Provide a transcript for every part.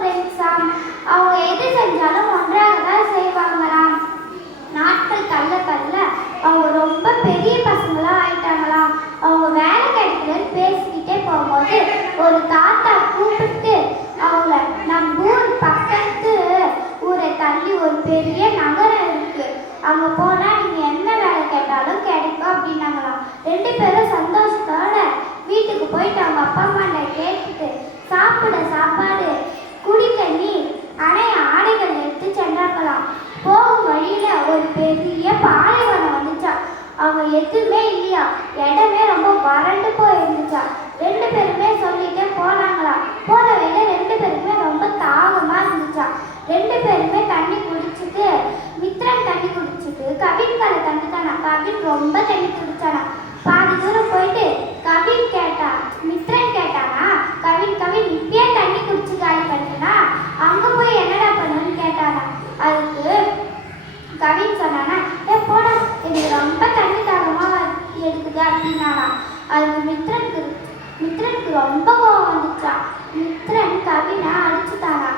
ஃப்ரெண்ட்ஸாம் அவங்க எது செஞ்சாலும் ஒன்றாக தான் செய்வாங்களாம். நாட்கள் தள்ள தள்ள அவங்க ரொம்ப பெரிய பசங்களாம் ஆயிட்டாங்களாம். அவங்க வேலை கிடைக்கல பேசிக்கிட்டே போகும்போது ஒரு தாத்தா கூப்பிட்டு அவங்கள நம்ம ஊர் பக்கத்து ஊரை தள்ளி ஒரு பெரிய நகரம் இருக்கு. அங்கே போனால் நீங்கள் என்ன வேலை கேட்டாலும் கிடைக்கும் அப்படின்னாங்களாம். ரெண்டு பேரும் சந்தோஷத்தோட வீட்டுக்கு போயிட்டு அவங்க அப்பா அம்மாட்ட கேட்டுட்டு சாப்பிட சாப்பாடு. எதுவுமே இல்லையா? இடமே ரொம்ப வறண்டு போய் இருந்துச்சா ரெண்டு பேருமே சொல்லிட்டே போனாங்களா? போற வழியில ரெண்டு பேருமே ரொம்ப தாகமா இருந்துச்சா? ரெண்டு பேருமே தண்ணி குடிச்சிட்டு மித்ரன் தண்ணி குடிச்சிட்டு கவின் கால தண்ணி தானா கவின் ரொம்ப தண்ணி குடிச்சானா பாதி தூரம் போயிட்டு கவின் கேட்டா மித்ரன் கேட்டானா கவின் கவின் இப்பயே தண்ணி குடிச்சு காலி பண்ணினா அங்க போய் என்னடா பண்ணுன்னு கேட்டானா அதுக்கு கவின் சொன்னானா ஏ போடா எனக்கு ரொம்ப தண்ணி தாகமா எடுக்குது அப்படின்னானா அதுக்கு மித்ரனுக்கு மித்ரனுக்கு ரொம்ப கோபம் வந்துச்சா? மித்ரன் கவினை அடிச்சுட்டானா?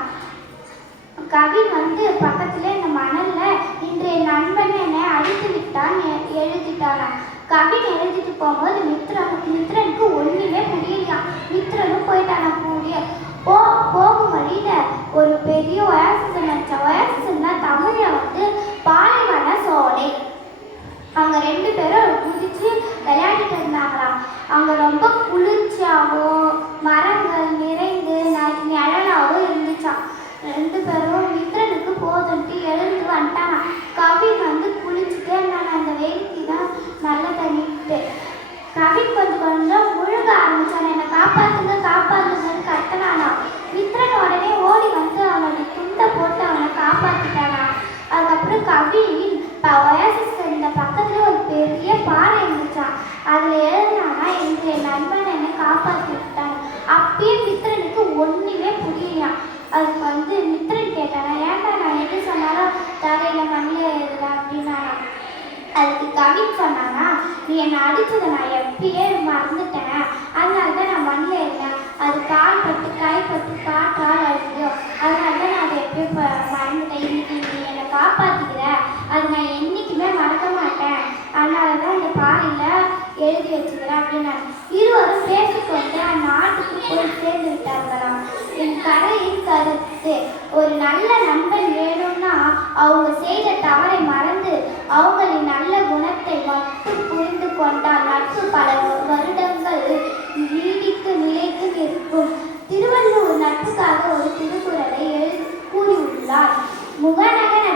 கவின் வந்து பக்கத்துல இந்த மணல்ல இன்றைய நண்பன் என்னை அடித்து விட்டான் எ- எழுதிட்டானா? கவின் எழுதிட்டு போகும்போது மித்ரன் மித்ரனுக்கு ஒண்ணுமே புரியலையா? மித்ரனும் போயிட்டானா கூடிய? போ போகும் வழியில ஒரு பெரிய ஒயாசிஸ் நினைச்சா ஒயாசிஸ்னா தமிழ்ல வந்து பாலைவன சோலை அவங்க ரெண்டு பேரும் குதிச்சு விளையாடிட்டு இருந்தாங்களாம் அங்க ரொம்ப குளிர்ச்சியாகவும் மரங்கள் நிறைந்து ந- நிழலாவும் இருந்துச்சாம் ரெண்டு பேரும் மித்ரனுக்கு போதுன்ட்டு எழுந்து வந்துட்டான். கவின் வந்து குளிச்சுட்டே நான் அந்த வெயிலுக்கு தான் நல்ல தண்ணிட்டு கவின் கொஞ்சம் கொஞ்சம் முழுக ஆரம்பித்தான் என்னை காப்பாற்றுங்க காப்பாற்றுங்கன்னு கத்தனானா. மித்ரன் உடனே ஓடி வந்து அவனுடைய துண்டை போட்டு அவனை காப்பாற்றிட்டானா அதுக்கப்புறம் கவின் ஒயாசிஸ் இந்த பக்கத்தில் ஒரு பெரிய பாறை இருந்துச்சான் அதில் எழுதினானா இன்றைய நண்பன் என்னை காப்பாற்றி விட்டான் அப்பயே மித்ரனுக்கு ஒண்ணுமே புரியலையாம் அதுக்கு வந்து மித்ரன் கேட்டானா ஏன்டா நான் எது சொன்னாலும் தரையில மண்ணில் எழுதுறேன் அப்படின்னானா அப்படின்னு சொன்னானா நீ என்னை அடிச்சதை நான் எப்பயே மறந்துட்டேன். அதனால தான் நான் மண்ணில் இருந்தேன். அது கால் பட்டு கை பட்டு காற்றால் அடிச்சோ அதனால தான் நான் அதை எப்பயோ மறந்துட்டேன். இன்னைக்கு நீ என்னை காப்பாற்றிக்கிற அது நான் என்னைக்குமே மறக்க மாட்டேன். அதனால தான் இந்த பாறையில் எழுதி வச்சுக்கிறேன் அப்படின்னு இருவரும் பேசிக்கொண்டு அந்த ஆட்டுக்கு போய் சேர்ந்து விட்டார்களாம். என் கரையின் கருத்து ஒரு நல்ல நண்பன் வேணும்னா அவங்க செய்த தவறை மறந்து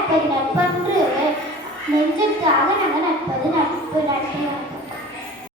நட்பு